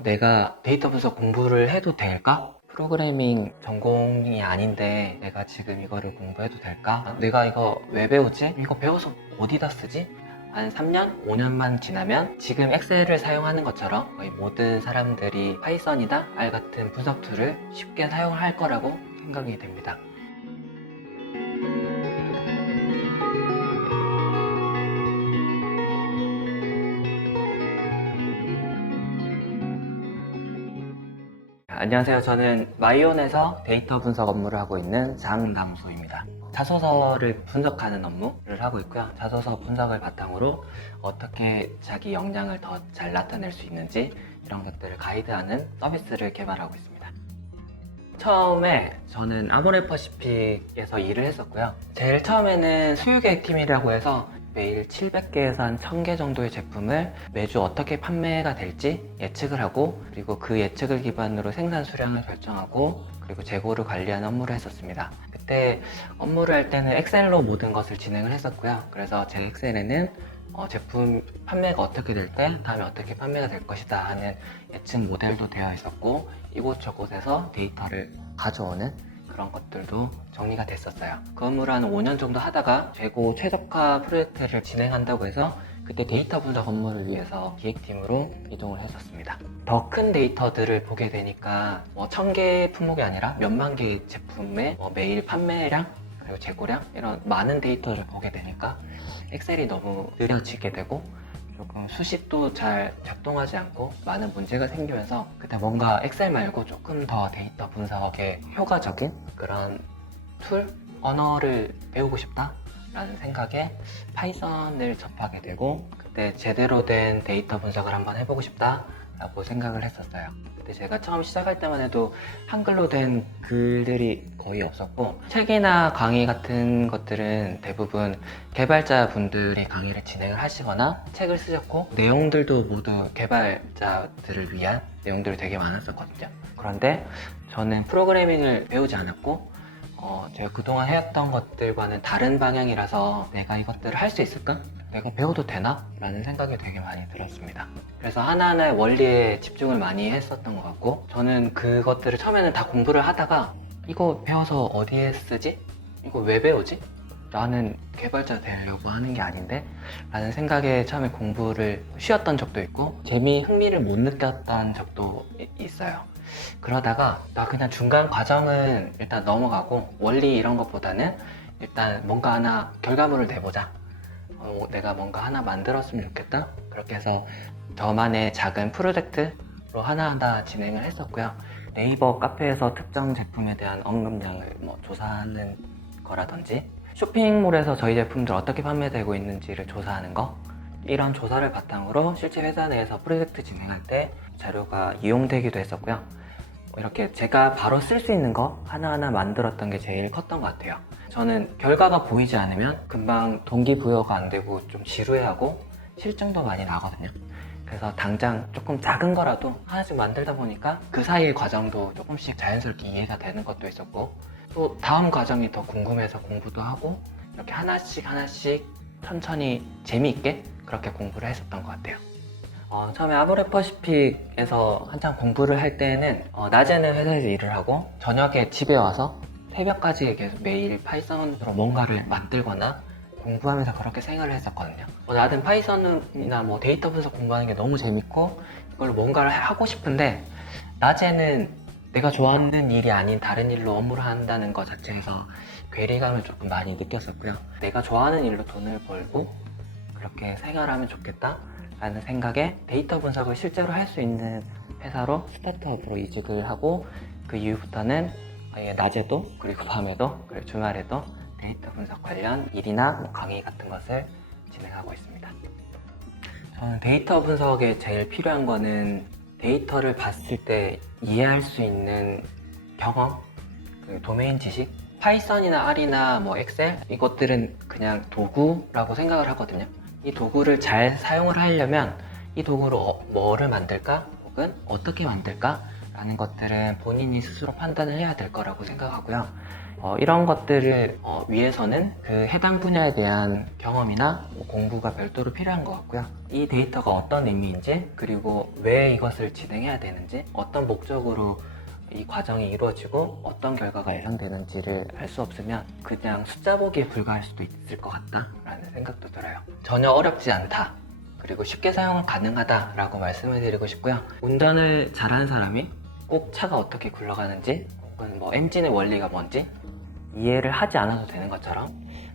내가 데이터 분석 공부를 해도 될까? 프로그래밍 전공이 아닌데 내가 지금 이거를 공부해도 될까? 내가 이거 왜 배우지? 이거 배워서 어디다 쓰지? 한 3년, 5년만 지나면 지금 엑셀을 사용하는 것처럼 거의 모든 사람들이 파이썬이나 R 같은 분석 툴을 쉽게 사용할 거라고 생각이 됩니다. 안녕하세요. 저는 마이온에서 데이터 분석 업무를 하고 있는 장남수입니다. 자소서를 분석하는 업무를 하고 있고요. 자소서 분석을 바탕으로 어떻게 자기 역량을 더 잘 나타낼 수 있는지 이런 것들을 가이드하는 서비스를 개발하고 있습니다. 처음에 저는 아모레퍼시픽에서 일을 했었고요. 제일 처음에는 수유계획 팀이라고 해서 매일 700개에서 한 1000개 정도의 제품을 매주 어떻게 판매가 될지 예측을 하고, 그리고 그 예측을 기반으로 생산 수량을 결정하고, 그리고 재고를 관리하는 업무를 했었습니다. 그때 업무를 할 때는 엑셀로 모든 것을 진행을 했었고요. 그래서 제 엑셀에는 제품 판매가 어떻게 될 때 다음에 어떻게 판매가 될 것이다 하는 예측 모델도 되어 있었고, 이곳저곳에서 데이터를 가져오는 그런 것들도 정리가 됐었어요. 그 업무를 한 5년 정도 하다가 재고 최적화 프로젝트를 진행한다고 해서 그때 데이터 분석 업무를 위해서 기획팀으로 이동을 했었습니다. 더 큰 데이터들을 보게 되니까 1000개 품목이 아니라 몇만 개의 제품의 매일 판매량 그리고 재고량 이런 많은 데이터를 보게 되니까 엑셀이 너무 느려지게 되고 조금 수식도 잘 작동하지 않고 많은 문제가 생기면서 그때 뭔가 엑셀 말고 조금 더 데이터 분석에 효과적인 그런 툴, 언어를 배우고 싶다 라는 생각에 파이썬을 접하게 되고, 그때 제대로 된 데이터 분석을 한번 해보고 싶다 라고 생각을 했었어요. 그때 제가 처음 시작할 때만 해도 한글로 된 글들이 거의 없었고, 책이나 강의 같은 것들은 대부분 개발자 분들이 강의를 진행을 하시거나 책을 쓰셨고, 내용들도 모두 개발자들을 위한 내용들이 되게 많았었거든요. 그런데 저는 프로그래밍을 배우지 않았고, 제가 그동안 해왔던 것들과는 다른 방향이라서 내가 이것들을 할 수 있을까? 내가 배워도 되나? 라는 생각이 되게 많이 들었습니다. 그래서 하나하나의 원리에 집중을 많이 했었던 것 같고, 저는 그것들을 처음에는 다 공부를 하다가 이거 배워서 어디에 쓰지? 이거 왜 배우지? 나는 개발자 되려고 하는 게 아닌데? 라는 생각에 처음에 공부를 쉬었던 적도 있고, 흥미를 못 느꼈던 적도 있어요. 그러다가 나 그냥 중간 과정은 일단 넘어가고 원리 이런 것보다는 일단 뭔가 하나 결과물을 내보자. 내가 뭔가 하나 만들었으면 좋겠다. 그렇게 해서 저만의 작은 프로젝트로 하나하나 진행을 했었고요. 네이버 카페에서 특정 제품에 대한 언급량을 조사하는 거라든지, 쇼핑몰에서 저희 제품들 어떻게 판매되고 있는지를 조사하는 거, 이런 조사를 바탕으로 실제 회사 내에서 프로젝트 진행할 때 자료가 이용되기도 했었고요. 이렇게 제가 바로 쓸 수 있는 거 하나하나 만들었던 게 제일 컸던 것 같아요. 저는 결과가 보이지 않으면 금방 동기부여가 안 되고 좀 지루해하고 실증도 많이 나거든요. 그래서 당장 조금 작은 거라도 하나씩 만들다 보니까 그 사이의 과정도 조금씩 자연스럽게 이해가 되는 것도 있었고, 또 다음 과정이 더 궁금해서 공부도 하고, 이렇게 하나씩 천천히 재미있게 그렇게 공부를 했었던 것 같아요. 처음에 아모레퍼시픽에서 한참 공부를 할 때는 낮에는 회사에서 일을 하고 저녁에 집에 와서 새벽까지 계속 매일 파이썬으로 뭔가를 만들거나 공부하면서 그렇게 생활을 했었거든요. 나는 파이썬이나 데이터 분석 공부하는 게 너무 재밌고 이걸로 뭔가를 하고 싶은데, 낮에는 내가 좋아하는 일이 아닌 다른 일로 업무를 한다는 것 자체에서 괴리감을 조금 많이 느꼈었고요. 내가 좋아하는 일로 돈을 벌고 그렇게 생활하면 좋겠다 라는 생각에 데이터 분석을 실제로 할 수 있는 회사로 스타트업으로 이직을 하고, 그 이후부터는 아예 낮에도 그리고 밤에도 그리고 주말에도 데이터 분석 관련 일이나 강의 같은 것을 진행하고 있습니다. 저는 데이터 분석에 제일 필요한 거는 데이터를 봤을 때 이해할 수 있는 경험, 도메인 지식, 파이썬이나 R이나 엑셀 이것들은 그냥 도구라고 생각을 하거든요. 이 도구를 잘 사용을 하려면 이 도구로 뭐를 만들까 혹은 어떻게 만들까 라는 것들은 본인이 스스로 판단을 해야 될 거라고 생각하고요. 이런 것들을 위해서는 그 해당 분야에 대한 경험이나 뭐 공부가 별도로 필요한 것 같고요. 이 데이터가 어떤 의미인지, 그리고 왜 이것을 진행해야 되는지, 어떤 목적으로 이 과정이 이루어지고 어떤 결과가 예상되는지를 알 수 없으면 그냥 숫자 보기에 불과할 수도 있을 것 같다라는 생각도 들어요. 전혀 어렵지 않다, 그리고 쉽게 사용 가능하다라고 말씀을 드리고 싶고요. 운전을 잘하는 사람이 꼭 차가 어떻게 굴러가는지, 혹은 뭐 엔진의 원리가 뭔지 이해를 하지 않아도 되는 것처럼,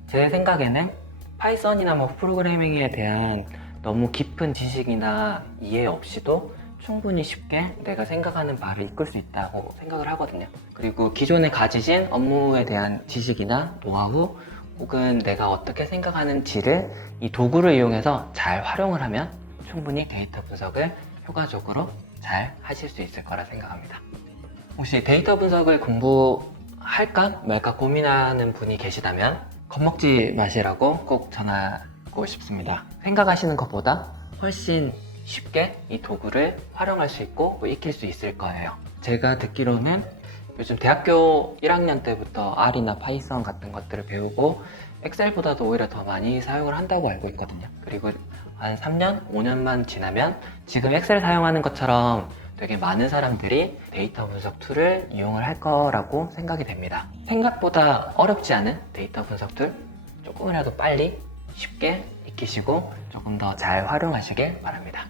제 생각에는 파이썬이나 뭐 프로그래밍에 대한 너무 깊은 지식이나 이해 없이도 충분히 쉽게 내가 생각하는 바를 이끌 수 있다고 생각을 하거든요. 그리고 기존에 가지신 업무에 대한 지식이나 노하우, 혹은 내가 어떻게 생각하는지를 이 도구를 이용해서 잘 활용을 하면 충분히 데이터 분석을 효과적으로 잘 하실 수 있을 거라 생각합니다. 혹시 데이터 분석을 공부할까 말까 고민하는 분이 계시다면 겁먹지 마시라고 꼭 전하고 싶습니다. 생각하시는 것보다 훨씬 쉽게 이 도구를 활용할 수 있고 익힐 수 있을 거예요. 제가 듣기로는 요즘 대학교 1학년 때부터 R이나 파이썬 같은 것들을 배우고 엑셀보다도 오히려 더 많이 사용을 한다고 알고 있거든요. 그리고 한 3년, 5년만 지나면 지금 엑셀 사용하는 것처럼 되게 많은 사람들이 데이터 분석 툴을 이용을 할 거라고 생각이 됩니다. 생각보다 어렵지 않은 데이터 분석 툴 조금이라도 빨리 쉽게 익히시고 조금 더 잘 활용하시길 바랍니다.